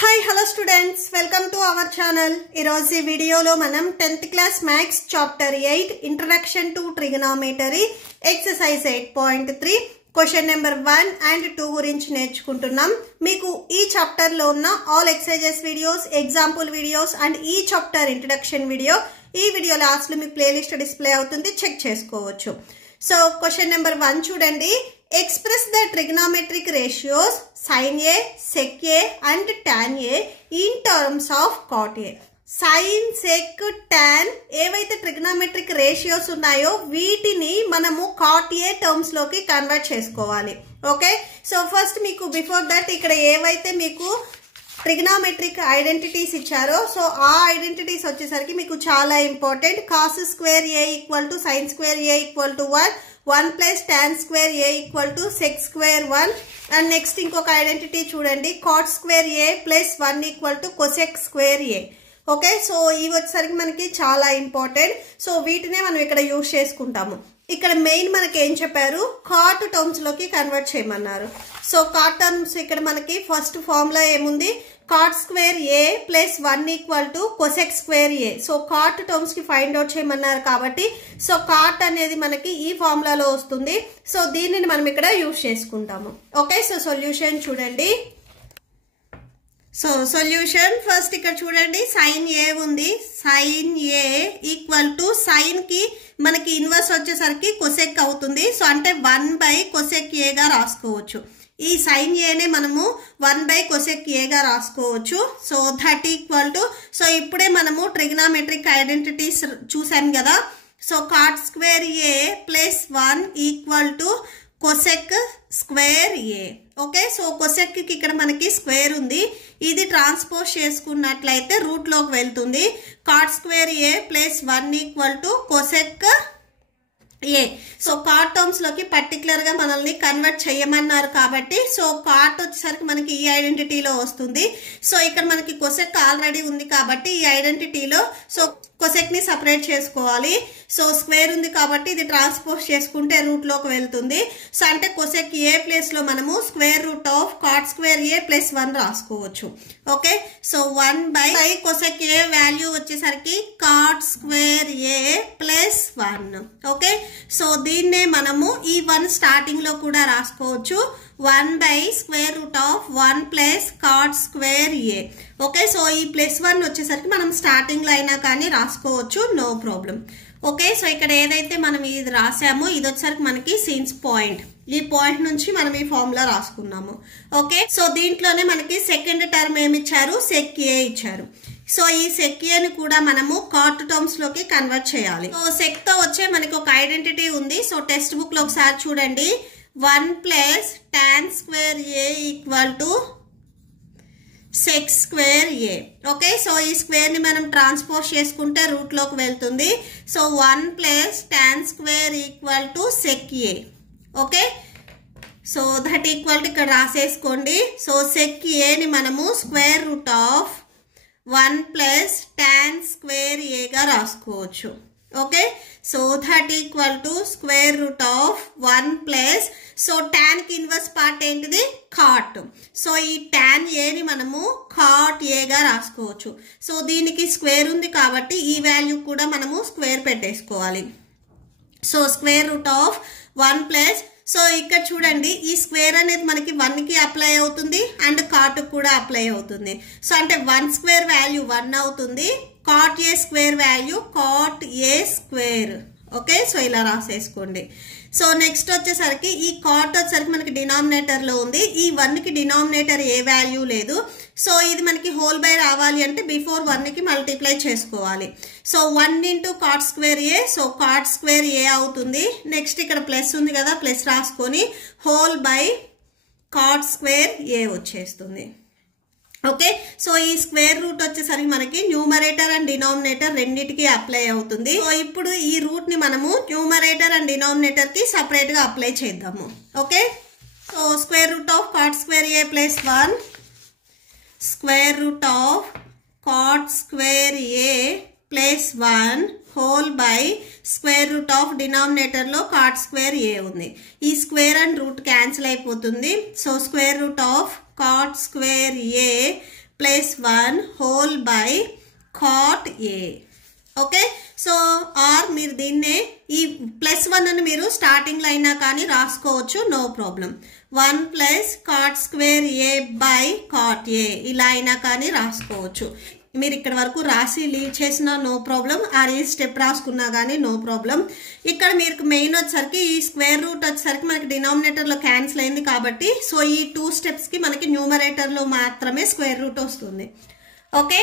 Hi hello students, welcome to our channel. ఈరోజు ఈ వీడియోలో మనం 10th class maths chapter 8 introduction to trigonometry exercise 8.3 question number 1 and 2 గురించి నేర్చుకుంటున్నాం. మీకు ఈ చాప్టర్ లో ఉన్న all exercises videos, example videos and ఈ చాప్టర్ ఇంట్రడక్షన్ వీడియో ఈ వీడియో లాస్ట్ లో మీకు ప్లేలిస్ట్ డిస్ప్లే అవుతుంది, చెక్ చేసుకోవచ్చు. సో క్వశ్చన్ నెంబర్ 1 చూడండి. Express the trigonometric ratios sin A, sec A and tan A in terms of cot A. Sin, sec, tan ఏవైతే trigonometric ratios ఉన్నాయో వీటిని మనము cot A టర్మ్స్ లోకి కన్వర్ట్ చేసుకోవాలి. Okay, so first మీకు before that ఇక్కడ ఏవైతే మీకు ట్రిగనోమెట్రిక్ ఐడెంటిటీస్ ఇచ్చారో సో ఆ ఐడెంటిటీస్ వచ్చేసరికి మీకు చాలా important. Cos square A equal to sine square A equal to 1 plus tan square A equal to sec square 1 and next ఇంకొక ఐడెంటిటీ చూడండి, cot square A plus 1 equal to cosec square A. Okay, so ఇవి వచ్చేసరికి మనకి చాలా important. So వీటినే మనం ఇక్కడ use చేసుకుంటాము. ఇక్కడ మెయిన్ మనకి ఏం చెప్పారు, కాట్ టర్మ్స్ లోకి కన్వర్ట్ చేయమన్నారు. సో కాట్ టర్మ్స్ ఇక్కడ మనకి ఫస్ట్ ఫార్ములా ఏముంది, cot square A plus 1 equal to cosec square A. So cot terms కి ఫైండ్ అవుట్ చేయమన్నారు కాబట్టి సో కాట్ అనేది మనకి ఈ ఫార్ములాలో వస్తుంది. సో దీనిని మనం ఇక్కడ యూజ్ చేసుకుంటాము. ఓకే, సో సొల్యూషన్ చూడండి. సో సొల్యూషన్ ఫస్ట్ ఇక్కడ చూడండి, సైన్ ఏ ఉంది, sine A equal to sine కి మనకి ఇన్వర్స్ వచ్చేసరికి కొసెక్ అవుతుంది. సో అంటే 1/కొసెక్ ఏగా రాసుకోవచ్చు. ఈ సైన్ ఏనే మనము 1/కొసెక్ ఏగా రాసుకోవచ్చు. So that equal to so ఇప్పుడే మనము ట్రిగనోమెట్రిక్ ఐడెంటిటీస్ చూసాం కదా. So cot square A plus 1 equal to cosec square A. Okay, so cosec కి ఇక్కడ మనకి స్క్వేర్ ఉంది, ఇది ట్రాన్స్పోజ్ చేసుకున్నట్లయితే రూట్ లోకి వెళ్తుంది. Cot square A plus 1 equal to cosec A. So cot terms లోకి పర్టికులర్ గా మనల్ని కన్వర్ట్ చేయమన్నారు కాబట్టి సో కాట్ వచ్చేసరికి మనకి ఈ ఐడెంటిటీలో వస్తుంది. సో ఇక్కడ మనకి కొసెక్ ఆల్రెడీ ఉంది కాబట్టి ఈ ఐడెంటిటీలో సో కొసెక్ ని సపరేట్ చేసుకోవాలి. సో స్క్వేర్ ఉంది కాబట్టి ఇది ట్రాన్స్పోజ్ చేసుకుంటే రూట్ లోకి వెళ్తుంది. సో అంటే కొసెక్ ఏ ప్లేస్ లో మనము square root of cot square A plus 1 రాసుకోవచ్చు. Okay, so one by cosec A value వచ్చేసరికి cot square A plus 1. Okay, so దీన్నే మనము ఈ 1 స్టార్టింగ్ లో కూడా రాసుకోవచ్చు, one by square root of 1 plus cot square A. Okay, so ఈ ప్లస్ 1 వచ్చేసరికి మనం స్టార్టింగ్ లో అయినా కానీ రాసుకోవచ్చు, నో ప్రాబ్లం. ఓకే, సో ఇక్కడ ఏదైతే మనం ఇది రాసామో ఇది వచ్చేసరికి మనకి సిన్స్ పాయింట్, ఈ పాయింట్ నుంచి మనం ఈ ఫార్ములా రాసుకున్నాము. ఓకే, సో దీంట్లోనే మనకి సెకండ్ టర్మ్ ఏమి ఇచ్చారు, సెక్ ఏ ఇచ్చారు. సో ఈ సెక్ ఏని కూడా మనము కాట్ టర్మ్స్ లోకి కన్వర్ట్ చేయాలి. సో సెక్ తో వచ్చే మనకి ఒక ఐడెంటిటీ ఉంది. సో టెక్స్ట్ బుక్ లో ఒకసారి చూడండి, 1 plus tan square A equal to sec square A. Okay, so ఈ స్క్వేర్ ని మనం ట్రాన్స్పోజ్ చేసుకుంటే రూట్ లోకి వెళ్తుంది. So 1 plus tan square equal to sec A. Okay, so that equal to ఇక్కడ రాసేసుకోండి. సో సెక్ ఏ ని మనము square root of 1 plus tan square ఏగా రాసుకోవచ్చు. Okay, so that equal to square root of 1 plus so tan కి inverse part ఏంటిది, cot. So ఈ tan ఏని మనము కాట్ ఏగా రాసుకోవచ్చు. సో దీనికి స్క్వేర్ ఉంది కాబట్టి ఈ వాల్యూ కూడా మనము స్క్వేర్ పెట్టేసుకోవాలి. So square root of 1 plus so ఇక్కడ చూడండి ఈ స్క్వేర్ అనేది మనకి 1 కి అప్లై అవుతుంది అండ్ కాట్ కూడా అప్లై అవుతుంది. సో అంటే 1 స్క్వేర్ వాల్యూ 1 అవుతుంది, cot A square value cot A square. Okay, so ఇలా రాసేసుకోండి. సో నెక్స్ట్ వచ్చేసరికి ఈ కాట్ వచ్చేసరికి మనకి డినామినేటర్ లో ఉంది, ఈ 1 కి డినామినేటర్ ఏ వాల్యూ లేదు. సో ఇది మనకి హోల్ బై రావాలి అంటే బిఫోర్ 1 కి మల్టిప్లై చేసుకోవాలి. So 1 into cot square A, so cot square A అవుతుంది. నెక్స్ట్ ఇక్కడ ప్లస్ ఉంది కదా, ప్లస్ రాసుకొని whole by cot square A వచ్చేస్తుంది. ఓకే, సో ఈ స్క్వేర్ రూట్ వచ్చేసరికి మనకి న్యూమరేటర్ అండ్ డినామినేటర్ రెండింటికి అప్లై అవుతుంది. సో ఇప్పుడు ఈ రూట్ ని మనము న్యూమరేటర్ అండ్ డినామినేటర్ కి సపరేట్ గా అప్లై చేద్దాము. Okay, so square root of cot square A plus 1 square root of cot square A plus 1 whole by square root of denominator లో కాట్ స్క్వేర్ ఏ ఉంది. ఈ square and root cancel అయిపోతుంది. So square root of cot square A plus 1 whole by cot A. Okay, so or మీరు దీన్నే ఈ +1 అని మీరు స్టార్టింగ్లో అయినా కానీ రాసుకోవచ్చు, no problem. 1 plus cot square A by cot A ఇలా అయినా కానీ రాసుకోవచ్చు. మీరు ఇక్కడ వరకు రాసి లీవ్ చేసినా నో ప్రాబ్లం, ఆర్ ఈ స్టెప్ రాసుకున్నా కానీ నో ప్రాబ్లం. ఇక్కడ మీకు మెయిన్ వచ్చేసరికి ఈ స్క్వేర్ రూట్ వచ్చేసరికి మనకి డినామినేటర్లో క్యాన్సిల్ అయింది కాబట్టి సో ఈ 2 స్టెప్స్కి మనకి న్యూమరేటర్లో మాత్రమే స్క్వేర్ రూట్ వస్తుంది. ఓకే,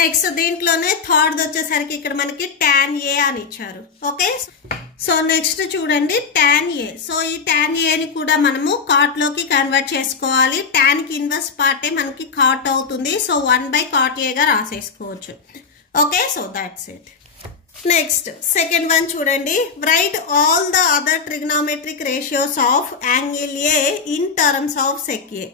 నెక్స్ట్ దీంట్లోనే థర్డ్ వచ్చేసరికి ఇక్కడ మనకి tan a అని ఇచ్చారు. ఓకే, సో నెక్స్ట్ చూడండి tan a. సో ఈ tan a ని కూడా మనము కాట్ లోకి కన్వర్ట్ చేసుకోవాలి. tan కి ఇన్వర్స్ పార్టే మనకి కాట్ అవుతుంది. సో 1/cot a గా రాసేసుకోవచ్చు. Okay, so that's it. Next second one చూడండి, write all the other trigonometric ratios of angle A in terms of sec a.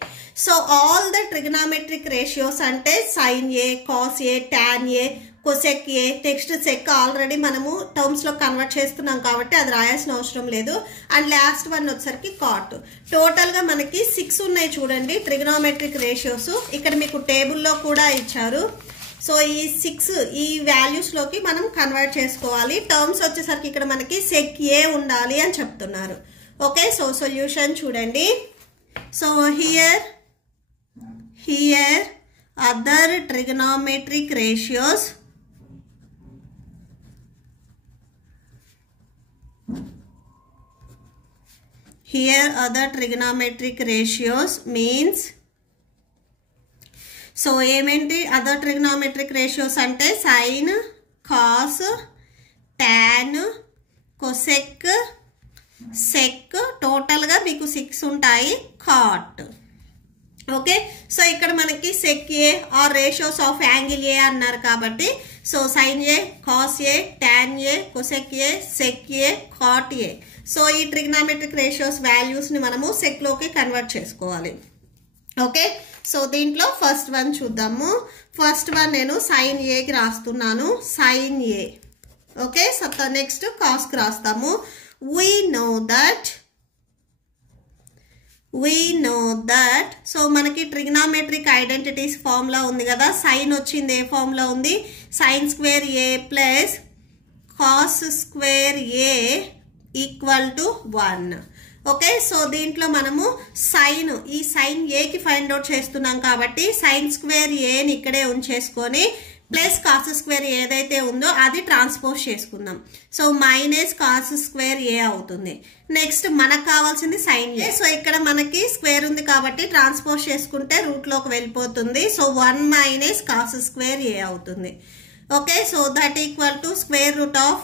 So all the trigonometric ratios అంటే sin a, cos a, tan a, cosec a. Next sec already మనము terms లో convert చేస్తున్నాం కాబట్టి అది రాయాల్సిన అవసరం లేదు. And last one వచ్చేసరికి కాట్. టోటల్ గా మనకి 6 ఉన్నాయి చూడండి ట్రిగ్నోమెట్రిక్ రేషియోస్. ఇక్కడ మీకు టేబుల్లో కూడా ఇచ్చారు. సో ఈ 6 ఈ వాల్యూస్ లోకి మనం కన్వర్ట్ చేసుకోవాలి. టర్మ్స్ వచ్చేసరికి ఇక్కడ మనకి sec a ఉండాలి అని చెప్తున్నారు. ఓకే, సో సొల్యూషన్ చూడండి. So here other trigonometric ratios means so ఏమేంటి అదర్ ట్రిగనోమెట్రిక్ రేషియోస్ అంటే sine, cos, tan, cosec, sec. టోటల్గా మీకు 6 ఉంటాయి. కాట్. ఓకే, సో ఇక్కడ మనకి sec a or ratios of angle A అన్నారు కాబట్టి so sin a, cos a, tan a, cosec a, sec a, cot a. So ఈ trigonometric ratios వాల్యూస్ని మనము సెక్లోకి కన్వర్ట్ చేసుకోవాలి. ఓకే, సో దీంట్లో ఫస్ట్ వన్ చూద్దాము. ఫస్ట్ వన్ నేను sin a కి రాస్తున్నాను, sin a. Okay, so next cos కి రాస్తాము. we know that సో మనకి ట్రిగ్నోమెట్రిక్ ఐడెంటిటీస్ ఫార్ములా ఉంది కదా. సైన్ వచ్చింది ఏ ఫార్ములా ఉంది, sin square a plus cos square a equal to 1. Okay, so దీంట్లో మనము సైన్ ఈ sin a కి ఫైండ్ అవుట్ చేస్తున్నాం కాబట్టి sin స్క్వేర్ a ని ఇక్కడే ఉంచేసుకొని ప్లస్ కాస్ స్క్వేర్ ఏదైతే ఉందో అది ట్రాన్స్పోజ్ చేసుకుందాం. So minus cos square A అవుతుంది. నెక్స్ట్ మనకు కావాల్సింది sin a. సో ఇక్కడ మనకి స్క్వేర్ ఉంది కాబట్టి ట్రాన్స్పోజ్ చేసుకుంటే రూట్లోకి వెళ్ళిపోతుంది. So 1 minus cos square A అవుతుంది. Okay, so that equal to square root of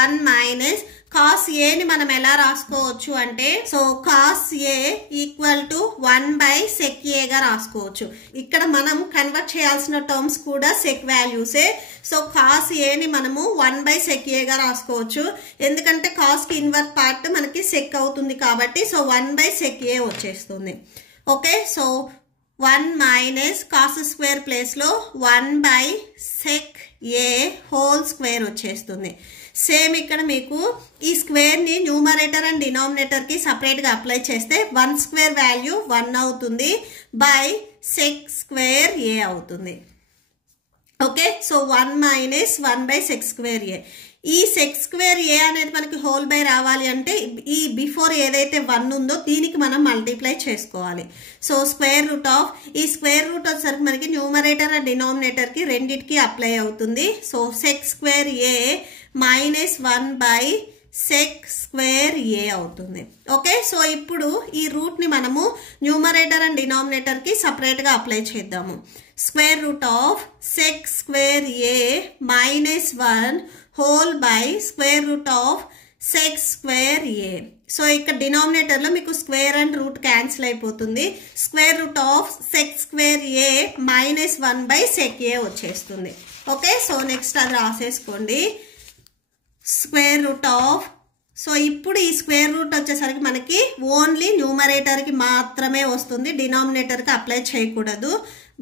1 minus cos A ని మనం ఎలా రాసుకోవచ్చు అంటే so cos A equal to 1/sec a గా రాసుకోవచ్చు. ఇక్కడ మనం కన్వర్ట్ చేయాల్సిన టర్మ్స్ కూడా సెక్ వాల్యూసే. సో కాస్ ఏ ని మనము 1/sec a గా రాసుకోవచ్చు. ఎందుకంటే కాస్ కి ఇన్వర్స్ పార్ట్ మనకి సెక్ అవుతుంది కాబట్టి సో 1/sec a వచ్చేస్తుంది. Okay, so 1 minus cos square place లో 1/sec a హోల్ స్క్వేర్ వచ్చేస్తుంది. సేమ్ ఇక్కడ మీకు ఈ స్క్వేర్ ని న్యూమరేటర్ అండ్ డినామినేటర్ కి సపరేట్ గా అప్లై చేస్తే 1 స్క్వేర్ వాల్యూ 1 అవుతుంది బై sec స్క్వేర్ a అవుతుంది. Okay, so 1 minus 1/sec square a. ఈ sec స్క్వేర్ a అనేది మనకి హోల్ బై రావాలి అంటే ఈ బిఫోర్ ఏదైతే 1 ఉందో దీనికి మనం మల్టిప్లై చేసుకోవాలి. సో స్క్వేర్ రూట్ ఆఫ్ ఈ స్క్వేర్ రూట్ వచ్చేసరికి మనకి న్యూమరేటర్ అండ్ డినామినేటర్ కి రెండిటికి అప్లై అవుతుంది. So sec square a minus 1/sec square a అవుతుంది. ఓకే, సో ఇప్పుడు ఈ రూట్ ని మనము న్యూమరేటర్ అండ్ డినామినేటర్ కి సపరేట్ గా అప్లై చేద్దాము. Square root of sec square a minus 1 whole by square root of sec square a. So ఇక్కడ denominator లో మీకు స్క్వేర్ అండ్ రూట్ క్యాన్సిల్ అయిపోతుంది. Square root of sec square a minus 1/sec a వచ్చేస్తుంది. Okay, so next అది రాసేసుకోండి. Square root of so ఇప్పుడు ఈ square root వచ్చేసరికి మనకి ఓన్లీ న్యూమరేటర్ కి మాత్రమే వస్తుంది, డినామినేటర్ కి అప్లై చేయకూడదు.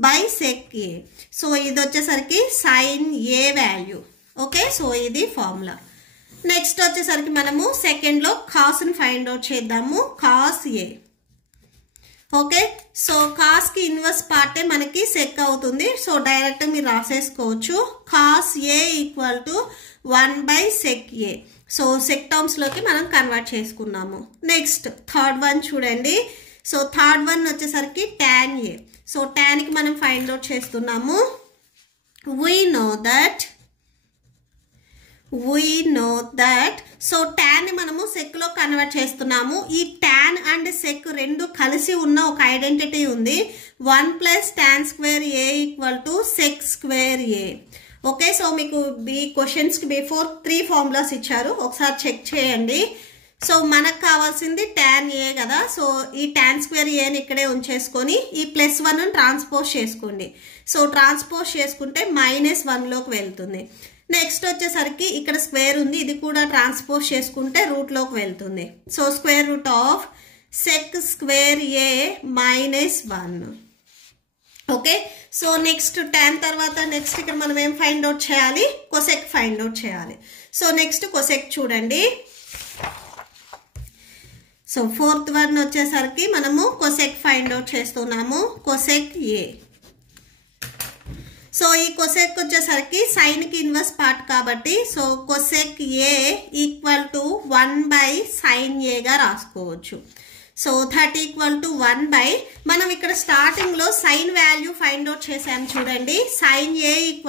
By sec a. సో ఇది వచ్చేసరికి sin a value. Okay, so ఇది ఫార్ములా. నెక్స్ట్ వచ్చేసరికి మనము సెకండ్ లో కాస్ ని ఫైండ్ అవుట్ చేద్దాము. Cos a. ఓకే, సో కాస్కి ఇన్వర్స్ పార్టే మనకి సెక్ అవుతుంది. సో డైరెక్ట్ మీరు రాసేసుకోవచ్చు. Cos A equal to 1/sec A. So sec టర్మ్స్లోకి మనం కన్వర్ట్ చేసుకున్నాము. నెక్స్ట్ థర్డ్ వన్ చూడండి. సో థర్డ్ వన్ వచ్చేసరికి tan A. సో టాన్కి మనం ఫైండ్ అవుట్ చేస్తున్నాము. we know that so tan ని మనము సెక్లో కన్వర్ట్ చేస్తున్నాము. ఈ tan అండ్ సెక్ రెండు కలిసి ఉన్న ఒక ఐడెంటిటీ ఉంది. 1 + tan² A = sec² A. Okay, so మీకు ఈ క్వశ్చన్స్కి బిఫోర్ 3 ఫార్ములాస్ ఇచ్చారు, ఒకసారి చెక్ చేయండి. సో మనకు కావాల్సింది tan A కదా. సో ఈ tan² Aని ఇక్కడే ఉంచేసుకొని ఈ +1 ట్రాన్స్పోజ్ చేసుకోండి. సో ట్రాన్స్పోజ్ చేసుకుంటే -1లోకి వెళ్తుంది. నెక్స్ట్ వచ్చేసరికి ఇక్కడ స్క్వేర్ ఉంది, ఇది కూడా ట్రాన్స్పోజ్ చేసుకుంటే రూట్లోకి వెళ్తుంది. So sec² A -1. Okay, so next tan తర్వాత నెక్స్ట్ ఇక్కడ మనం ఏం ఫైండ్ అవుట్ చేయాలి? కొసెక్ ఫైండ్ అవుట్ చేయాలి. సో నెక్స్ట్ కొసెక్ చూడండి. సో ఫోర్త్ వన్ వచ్చేసరికి మనము కొసెక్ ఫైండ్ అవుట్ చేస్తున్నాము. Cosec A. సో ఈ కొసెక్ వచ్చేసరికి సైన్కి ఇన్వర్స్ పార్ట్ కాబట్టి so cosec A = 1/sin A గా రాసుకోవచ్చు. సో that = 1/, మనం ఇక్కడ స్టార్టింగ్లో సైన్ వాల్యూ ఫైండ్ అవుట్ చేసాము చూడండి. sin A =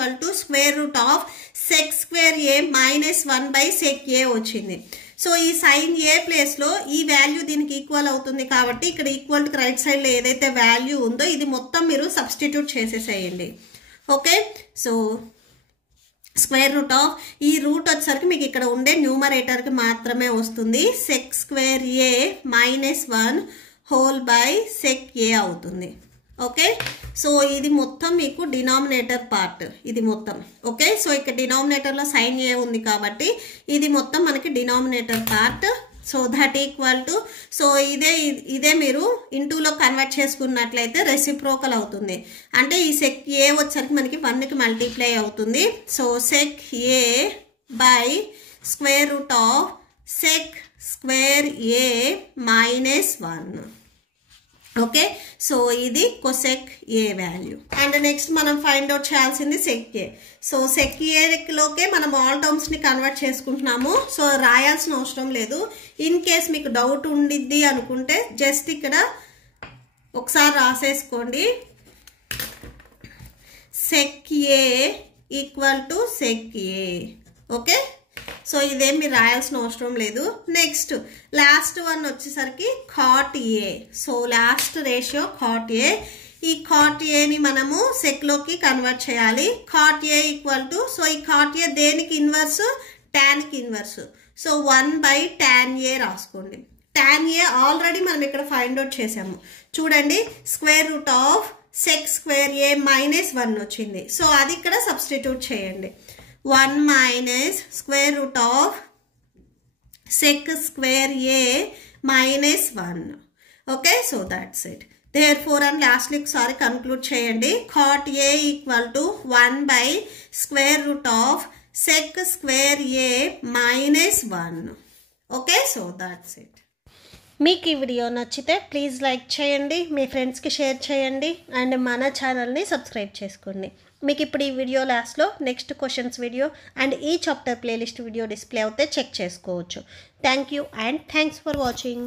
sec² A -1/sec A వచ్చింది. సో ఈ sin A ప్లేస్లో ఈ వాల్యూ దీనికి ఈక్వల్ అవుతుంది కాబట్టి ఇక్కడ ఈక్వల్ టు రైట్ సైడ్లో ఏదైతే వాల్యూ ఉందో ఇది మొత్తం మీరు సబ్స్టిట్యూట్ చేసేసేయండి. ఓకే, సో √ ఈ రూట్ వచ్చేసరికి మీకు ఇక్కడ ఉండే న్యూమరేటర్కి మాత్రమే వస్తుంది. sec² A -1/sec A అవుతుంది. ఓకే, సో ఇది మొత్తం మీకు డినామినేటర్ పార్ట్, ఇది మొత్తం. ఓకే, సో ఇక్కడ డినామినేటర్లో sin A ఉంది కాబట్టి ఇది మొత్తం మనకి denominator part. So that = so ఇదే మీరు ఇంటూలో కన్వర్ట్ చేసుకున్నట్లయితే రెసిప్రోకల్ అవుతుంది. అంటే ఈ sec A వచ్చరికి మనకి 1కి మల్టిప్లై అవుతుంది. So sec A √sec² A -1. Okay, so ఇది cosec A value. And next మనం ఫైండ్ అవుట్ చేయాల్సింది sec A. సో sec Aలోకే మనం ఆల్ టర్మ్స్ని కన్వర్ట్ చేసుకుంటున్నాము. సో రాయాల్సిన అవసరం లేదు. ఇన్ కేస్ మీకు డౌట్ ఉండిద్ది అనుకుంటే జస్ట్ ఇక్కడ ఒకసారి రాసేసుకోండి. sec A = sec A. Okay, so ఇదేం మీరు రాయాల్సిన అవసరం లేదు. నెక్స్ట్ లాస్ట్ వన్ వచ్చేసరికి cot A. So last ratio cot A. ఈ cot Aని మనము సెక్లోకి కన్వర్ట్ చేయాలి. cot A = సో ఈ cot A దేనికి ఇన్వర్స్? టాన్కి ఇన్వర్స్. సో 1/tan A రాసుకోండి. tan A ఆల్రెడీ మనం ఇక్కడ ఫైండ్ అవుట్ చేసాము చూడండి. √sec² A -1 వచ్చింది. సో అది ఇక్కడ సబ్స్టిట్యూట్ చేయండి. 1 -sec² A -1. Okay, so that's it. therefore and lastly ఒకసారి కన్క్లూడ్ చేయండి. cot A = 1/√sec² A -1. Okay, so that's it. మీకు ఈ వీడియో నచ్చితే ప్లీజ్ లైక్ చేయండి, మీ ఫ్రెండ్స్కి షేర్ చేయండి అండ్ మన ఛానల్ని సబ్స్క్రైబ్ చేసుకోండి. మీకు ఇప్పుడు ఈ వీడియో లాస్ట్లో నెక్స్ట్ క్వశ్చన్స్ వీడియో అండ్ ఈ చాప్టర్ ప్లేలిస్ట్ వీడియో డిస్ప్లే అవుతే చెక్ చేసుకోవచ్చు. Thank you and thanks for watching.